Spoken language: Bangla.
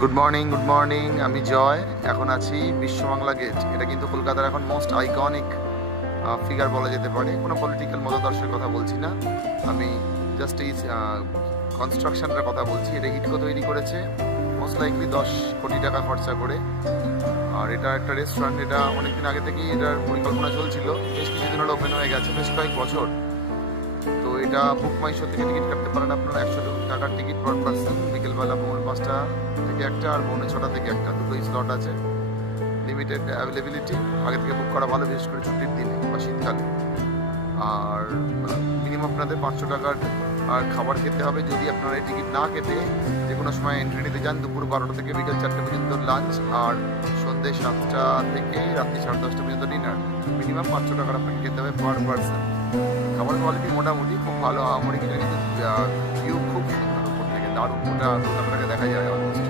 গুড মর্নিং আমি জয়। এখন আছি বিশ্ব বাংলা গেট। এটা কিন্তু কলকাতার এখন মোস্ট আইকনিক ফিগার বলা যেতে পারে। কোনো পলিটিক্যাল মতদর্শের কথা বলছি না, আমি জাস্ট এই কনস্ট্রাকশনটার কথা বলছি। এটা ইটকো তৈরি করেছে মোস্ট লাইকলি 10 কোটি টাকা খরচা করে। আর এটা একটা রেস্টুরেন্ট। এটা অনেকদিন আগে থেকেই এটার পরিকল্পনা চলছিল, বেশ কিছুদিন হলো ওপেন হয়ে গেছে, বেশ কয়েক বছর। তো এটা বুক মাই শো থেকে টিকিট কাটতে পারেন আপনারা। 100 টাকার টিকিট পার পার্সন। বিকেলবেলা পৌনে 5টা থেকে একটা আর পৌনে 6টা থেকে একটা, দুটোই স্লট আছে। Limited availability. আগে থেকে বুক করা ভালো, বিশেষ করে ছুটির দিনে বা শীতকালে। আর মিনিমাম আপনাদের 500 টাকার আর খাবার খেতে হবে। যদি আপনারা এই টিকিট না কেটে যে কোনো সময় এন্ট্রি নিতে যান, দুপুর 12টা থেকে বিকেল 4টে পর্যন্ত লাঞ্চ, আর সন্ধ্যে 7টা থেকে রাত্রি 10:30 পর্যন্ত ডিনার। মিনিমাম 500 টাকার আপনাকে খেতে হবে পার পার্সন। খাবারের কোয়ালিটি মোটামুটি খুব ভালো, আমার কিন্তু ভিউ খুব সুন্দর উপর থেকে, দারুণ। ওটা আপনাকে দেখা যায় অলমোস্ট।